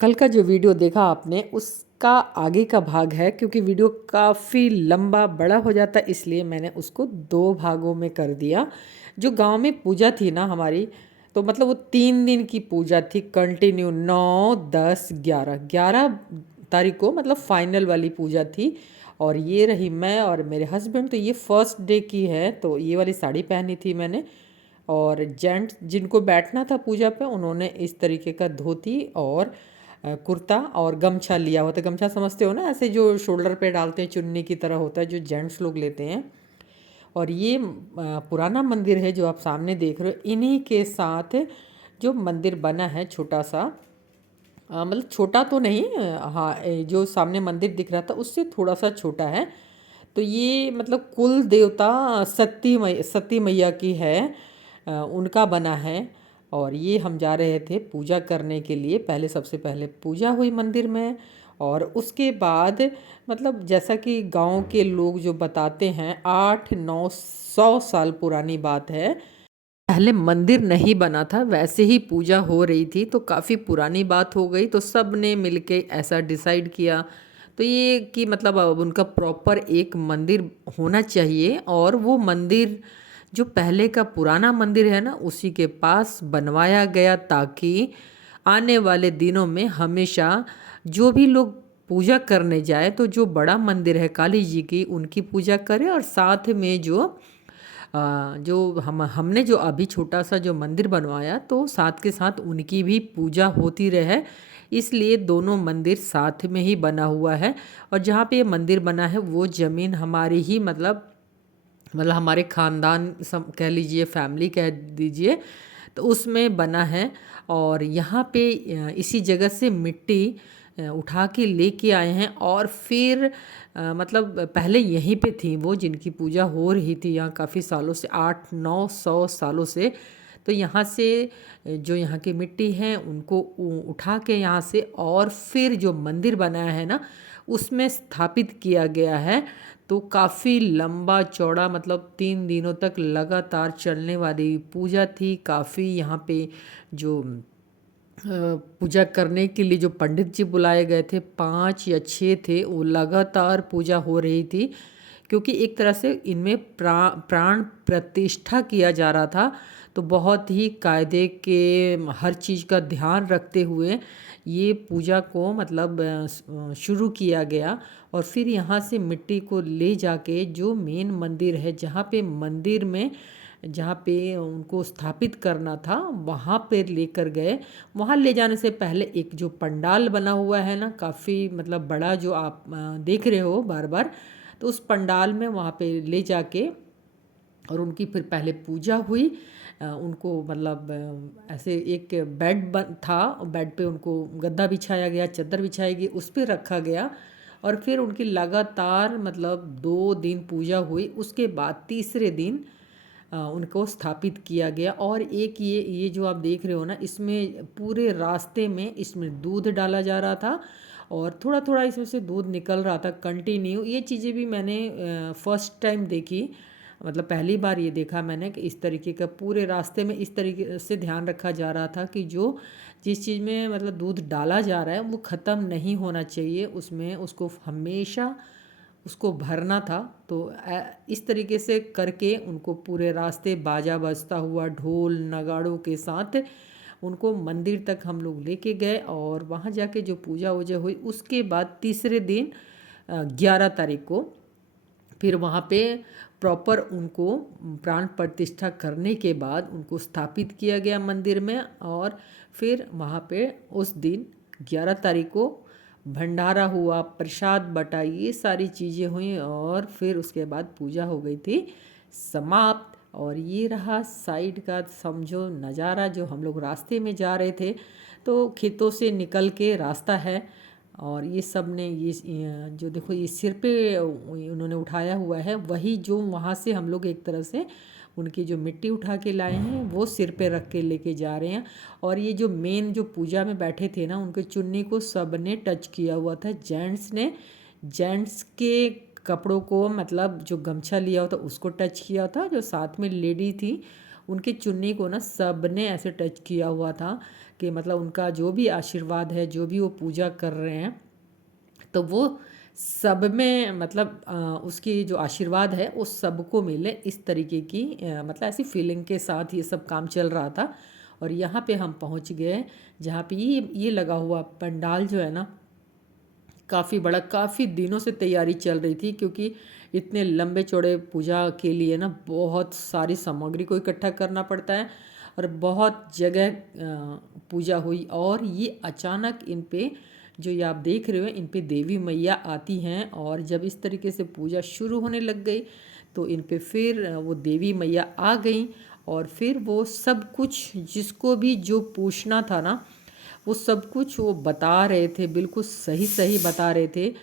कल का जो वीडियो देखा आपने उसका आगे का भाग है, क्योंकि वीडियो काफ़ी लंबा बड़ा हो जाता है इसलिए मैंने उसको 2 भागों में कर दिया। जो गांव में पूजा थी ना हमारी, तो मतलब वो 3 दिन की पूजा थी कंटिन्यू, 9, 10, 11 तारीख को मतलब फाइनल वाली पूजा थी। और ये रही मैं और मेरे हस्बैंड, तो ये फर्स्ट डे की है, तो ये वाली साड़ी पहनी थी मैंने। और जेंट्स जिनको बैठना था पूजा पे उन्होंने इस तरीके का धोती और कुर्ता और गमछा लिया होता है। गमछा समझते हो ना, ऐसे जो शोल्डर पे डालते हैं, चुन्नी की तरह होता है जो जेंट्स लोग लेते हैं। और ये पुराना मंदिर है जो आप सामने देख रहे हो, इन्हीं के साथ जो मंदिर बना है छोटा सा, मतलब छोटा तो नहीं, हाँ, जो सामने मंदिर दिख रहा था उससे थोड़ा सा छोटा है। तो ये मतलब कुल देवता सती मैया की है, उनका बना है। और ये हम जा रहे थे पूजा करने के लिए। पहले सबसे पहले पूजा हुई मंदिर में, और उसके बाद मतलब जैसा कि गांव के लोग जो बताते हैं, 8, 9, 100 साल पुरानी बात है, पहले मंदिर नहीं बना था, वैसे ही पूजा हो रही थी। तो काफ़ी पुरानी बात हो गई, तो सब ने मिलके ऐसा डिसाइड किया। तो ये कि मतलब अब उनका प्रॉपर एक मंदिर होना चाहिए, और वो मंदिर जो पहले का पुराना मंदिर है ना उसी के पास बनवाया गया, ताकि आने वाले दिनों में हमेशा जो भी लोग पूजा करने जाए तो जो बड़ा मंदिर है काली जी की उनकी पूजा करे, और साथ में जो हमने जो अभी छोटा सा जो मंदिर बनवाया तो साथ के साथ उनकी भी पूजा होती रहे। इसलिए दोनों मंदिर साथ में ही बना हुआ है। और जहाँ पे ये मंदिर बना है वो ज़मीन हमारी ही, मतलब हमारे ख़ानदान कह लीजिए, फैमिली कह दीजिए, तो उसमें बना है। और यहाँ पे इसी जगह से मिट्टी उठा के लेके आए हैं, और फिर मतलब पहले यहीं पे थी वो जिनकी पूजा हो रही थी यहाँ काफ़ी सालों से, 8, 9, 100 सालों से। तो यहाँ से जो यहाँ की मिट्टी है उनको उठा के यहाँ से, और फिर जो मंदिर बनाया है ना उसमें स्थापित किया गया है। तो काफ़ी लंबा चौड़ा, मतलब 3 दिनों तक लगातार चलने वाली पूजा थी। काफ़ी यहाँ पे जो पूजा करने के लिए जो पंडित जी बुलाए गए थे, 5 या 6 थे, वो लगातार पूजा हो रही थी, क्योंकि एक तरह से इनमें प्राण प्रतिष्ठा किया जा रहा था। तो बहुत ही कायदे के हर चीज़ का ध्यान रखते हुए ये पूजा को मतलब शुरू किया गया। और फिर यहाँ से मिट्टी को ले जाके जो मेन मंदिर है, जहाँ पे उनको स्थापित करना था, वहाँ पे लेकर गए। वहाँ ले जाने से पहले एक जो पंडाल बना हुआ है ना, काफ़ी मतलब बड़ा, जो आप देख रहे हो बार बार, तो उस पंडाल में वहाँ पे ले जाके और उनकी फिर पहले पूजा हुई। उनको मतलब ऐसे एक बेड था, बेड पे उनको गद्दा बिछाया गया, चादर बिछाई गई, उस पर रखा गया। और फिर उनकी लगातार मतलब 2 दिन पूजा हुई। उसके बाद तीसरे दिन उनको स्थापित किया गया। और एक ये जो आप देख रहे हो ना, इसमें पूरे रास्ते में इसमें दूध डाला जा रहा था, और थोड़ा थोड़ा इसमें से दूध निकल रहा था कंटिन्यू। ये चीज़ें भी मैंने फर्स्ट टाइम देखी, मतलब पहली बार ये देखा मैंने कि इस तरीके का पूरे रास्ते में इस तरीके से ध्यान रखा जा रहा था कि जो जिस चीज़ में मतलब दूध डाला जा रहा है वो ख़त्म नहीं होना चाहिए, उसमें उसको हमेशा उसको भरना था। तो इस तरीके से करके उनको पूरे रास्ते बाजा बजता हुआ ढोल नगाड़ों के साथ उनको मंदिर तक हम लोग लेके गए। और वहाँ जाके जो पूजा वूजा हुई, उसके बाद तीसरे दिन 11 तारीख को फिर वहाँ पे प्रॉपर उनको प्राण प्रतिष्ठा करने के बाद उनको स्थापित किया गया मंदिर में। और फिर वहाँ पे उस दिन 11 तारीख को भंडारा हुआ, प्रसाद बटा, ये सारी चीज़ें हुई, और फिर उसके बाद पूजा हो गई थी समाप्त। और ये रहा साइड का समझो नज़ारा, जो हम लोग रास्ते में जा रहे थे, तो खेतों से निकल के रास्ता है। और ये सब ने ये जो देखो ये सिर पे उन्होंने उठाया हुआ है, वही जो वहाँ से हम लोग एक तरह से उनकी जो मिट्टी उठा के लाए हैं वो सिर पे रख के लेके जा रहे हैं। और ये जो मेन जो पूजा में बैठे थे ना, उनके चुन्नी को सब ने टच किया हुआ था, जेंट्स ने, जेंट्स के कपड़ों को, मतलब जो गमछा लिया हुआ था उसको टच किया था, जो साथ में लेडी थी उनकी चुन्नी को ना सब ने ऐसे टच किया हुआ था। कि मतलब उनका जो भी आशीर्वाद है, जो भी वो पूजा कर रहे हैं, तो वो सब में मतलब उसकी जो आशीर्वाद है वो सबको मिले, इस तरीके की मतलब ऐसी फीलिंग के साथ ये सब काम चल रहा था। और यहाँ पे हम पहुँच गए जहाँ पे ये लगा हुआ पंडाल जो है ना, काफ़ी बड़ा, काफ़ी दिनों से तैयारी चल रही थी, क्योंकि इतने लंबे चौड़े पूजा के लिए ना बहुत सारी सामग्री को इकट्ठा करना पड़ता है और बहुत जगह पूजा हुई। और ये अचानक इन पे जो ये आप देख रहे हो, इन पे देवी मैया आती हैं, और जब इस तरीके से पूजा शुरू होने लग गई तो इन पे फिर वो देवी मैया आ गई, और फिर वो सब कुछ जिसको भी जो पूछना था ना, वो सब कुछ वो बता रहे थे, बिल्कुल सही सही बता रहे थे।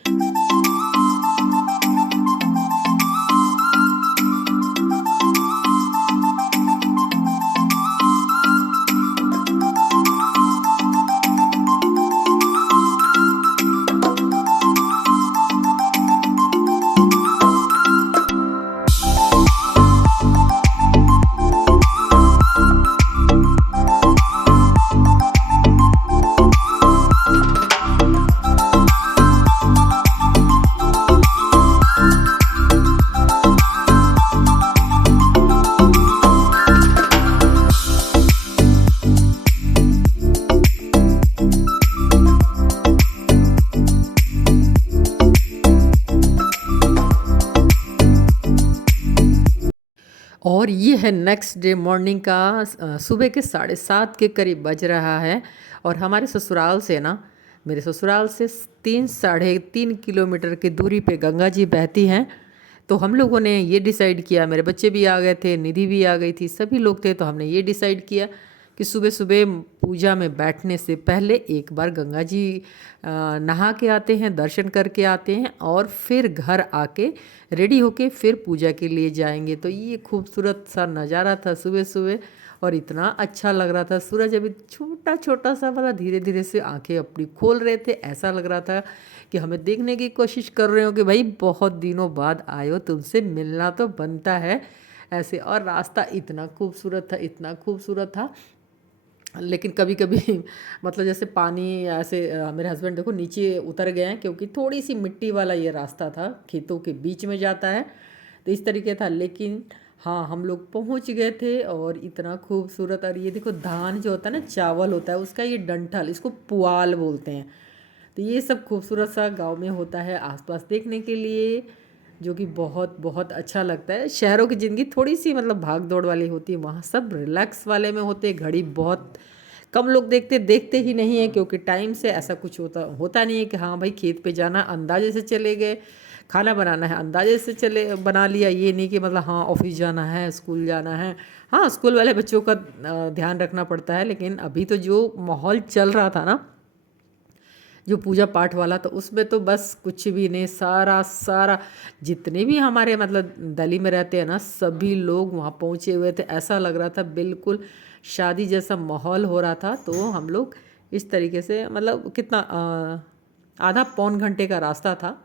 और ये है नेक्स्ट डे मॉर्निंग का सुबह के 7:30 के करीब बज रहा है। और हमारे ससुराल से ना, मेरे ससुराल से 3-3.5 किलोमीटर की दूरी पे गंगा जी बहती हैं। तो हम लोगों ने ये डिसाइड किया, मेरे बच्चे भी आ गए थे, निधि भी आ गई थी, सभी लोग थे, तो हमने ये डिसाइड किया कि सुबह सुबह पूजा में बैठने से पहले एक बार गंगा जी नहा के आते हैं, दर्शन करके आते हैं, और फिर घर आके रेडी होके फिर पूजा के लिए जाएंगे। तो ये खूबसूरत सा नज़ारा था सुबह सुबह, और इतना अच्छा लग रहा था। सूरज अभी छोटा छोटा सा वाला धीरे धीरे से आंखें अपनी खोल रहे थे, ऐसा लग रहा था कि हमें देखने की कोशिश कर रहे हो कि भाई बहुत दिनों बाद आए हो, तुमसे मिलना तो बनता है ऐसे। और रास्ता इतना खूबसूरत था, इतना खूबसूरत था, लेकिन कभी कभी मतलब जैसे पानी ऐसे मेरे हस्बैंड देखो नीचे उतर गए हैं, क्योंकि थोड़ी सी मिट्टी वाला ये रास्ता था, खेतों के बीच में जाता है, तो इस तरीके था। लेकिन हाँ, हम लोग पहुंच गए थे, और इतना खूबसूरत। और ये देखो धान जो होता है ना, चावल होता है उसका ये डंठल, इसको पुआल बोलते हैं। तो ये सब खूबसूरत सा गांव में होता है आसपास देखने के लिए, जो कि बहुत बहुत अच्छा लगता है। शहरों की ज़िंदगी थोड़ी सी मतलब भाग दौड़ वाली होती है, वहाँ सब रिलैक्स वाले में होते हैं। घड़ी बहुत कम लोग देखते ही नहीं है, क्योंकि टाइम से ऐसा कुछ होता नहीं है कि हाँ भाई खेत पे जाना अंदाजे से चले गए, खाना बनाना है अंदाजे से चले बना लिया। ये नहीं कि मतलब हाँ ऑफिस जाना है, स्कूल जाना है। हाँ, स्कूल वाले बच्चों का ध्यान रखना पड़ता है, लेकिन अभी तो जो माहौल चल रहा था ना, जो पूजा पाठ वाला, तो उसमें तो बस कुछ भी नहीं, सारा सारा जितने भी हमारे मतलब दिल्ली में रहते हैं ना, सभी लोग वहाँ पहुँचे हुए थे। ऐसा लग रहा था बिल्कुल शादी जैसा माहौल हो रहा था। तो हम लोग इस तरीके से मतलब कितना आधा पौन घंटे का रास्ता था,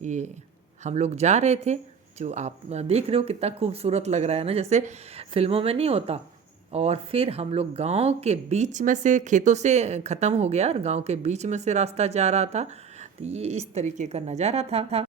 ये हम लोग जा रहे थे। जो आप देख रहे हो कितना खूबसूरत लग रहा है ना, जैसे फिल्मों में नहीं होता। और फिर हम लोग गांव के बीच में से, खेतों से ख़त्म हो गया और गांव के बीच में से रास्ता जा रहा था। तो ये इस तरीके का नज़ारा था।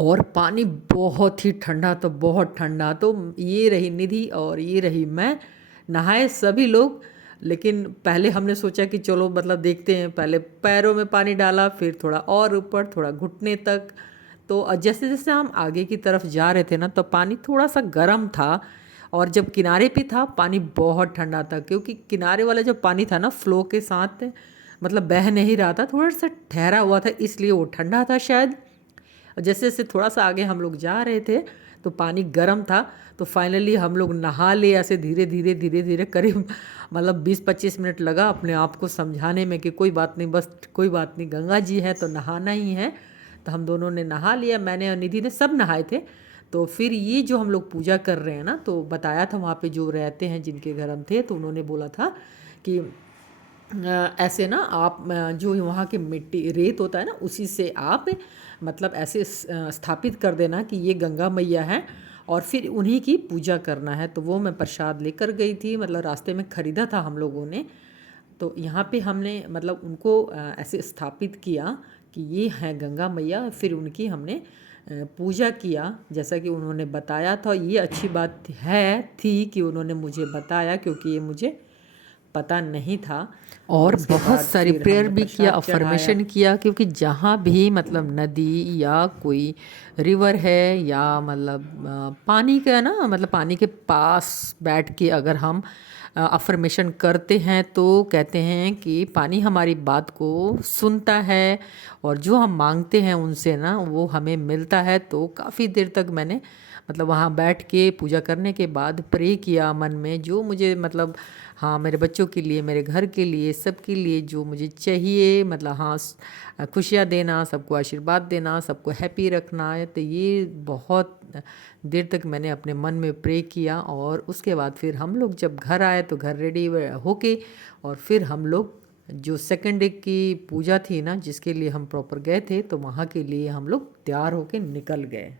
और पानी बहुत ही ठंडा, तो बहुत ठंडा। तो ये रही निधि और ये रही मैं, नहाए सभी लोग। लेकिन पहले हमने सोचा कि चलो मतलब देखते हैं, पहले पैरों में पानी डाला, फिर थोड़ा और ऊपर, थोड़ा घुटने तक। तो जैसे जैसे हम आगे की तरफ जा रहे थे ना, तो पानी थोड़ा सा गर्म था। और जब किनारे पे था पानी बहुत ठंडा था, क्योंकि किनारे वाला जो पानी था ना फ्लो के साथ मतलब बह नहीं रहा था, थोड़ा सा ठहरा हुआ था, इसलिए वो ठंडा था शायद। और जैसे जैसे थोड़ा सा आगे हम लोग जा रहे थे तो पानी गर्म था। तो फाइनली हम लोग नहा लिए ऐसे धीरे धीरे धीरे धीरे, करीब मतलब 20-25 मिनट लगा अपने आप को समझाने में कि कोई बात नहीं, बस कोई बात नहीं, गंगा जी है तो नहाना ही है। तो हम दोनों ने नहा लिया, मैंने और निधि ने सब नहाए थे। तो फिर ये जो हम लोग पूजा कर रहे हैं ना, तो बताया था वहाँ पे जो रहते हैं जिनके घर हम थे, तो उन्होंने बोला था कि ऐसे ना आप जो वहाँ की मिट्टी रेत होता है ना, उसी से आप मतलब ऐसे स्थापित कर देना कि ये गंगा मैया है, और फिर उन्हीं की पूजा करना है। तो वो मैं प्रसाद लेकर गई थी, मतलब रास्ते में ख़रीदा था हम लोगों ने। तो यहाँ पे हमने मतलब उनको ऐसे स्थापित किया कि ये है गंगा मैया, फिर उनकी हमने पूजा किया जैसा कि उन्होंने बताया था। ये अच्छी बात है थी कि उन्होंने मुझे बताया, क्योंकि ये मुझे पता नहीं था। और उसके बहुत बाद सारी फिर प्रेयर हमने भी किया, प्रसाद चढ़ाया। अफर्मेशन किया, क्योंकि जहाँ भी मतलब नदी या कोई रिवर है या मतलब पानी का ना, मतलब पानी के पास बैठ के अगर हम अफर्मेशन करते हैं तो कहते हैं कि पानी हमारी बात को सुनता है, और जो हम मांगते हैं उनसे ना वो हमें मिलता है। तो काफ़ी देर तक मैंने मतलब वहाँ बैठ के पूजा करने के बाद प्रे किया मन में, जो मुझे मतलब हाँ मेरे बच्चों के लिए, मेरे घर के लिए, सबके लिए जो मुझे चाहिए, मतलब हाँ खुशियाँ देना, सबको आशीर्वाद देना, सबको हैप्पी रखना है। तो ये बहुत देर तक मैंने अपने मन में प्रे किया। और उसके बाद फिर हम लोग जब घर आए तो घर रेडी होके, और फिर हम लोग जो सेकंड डे की पूजा थी ना, जिसके लिए हम प्रॉपर गए थे, तो वहाँ के लिए हम लोग तैयार होके निकल गए।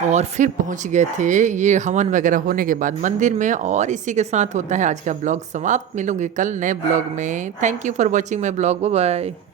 और फिर पहुंच गए थे ये हवन वगैरह होने के बाद मंदिर में। और इसी के साथ होता है आज का ब्लॉग समाप्त। मिलूंगी कल नए ब्लॉग में। Thank you for watching my blog. Bye bye.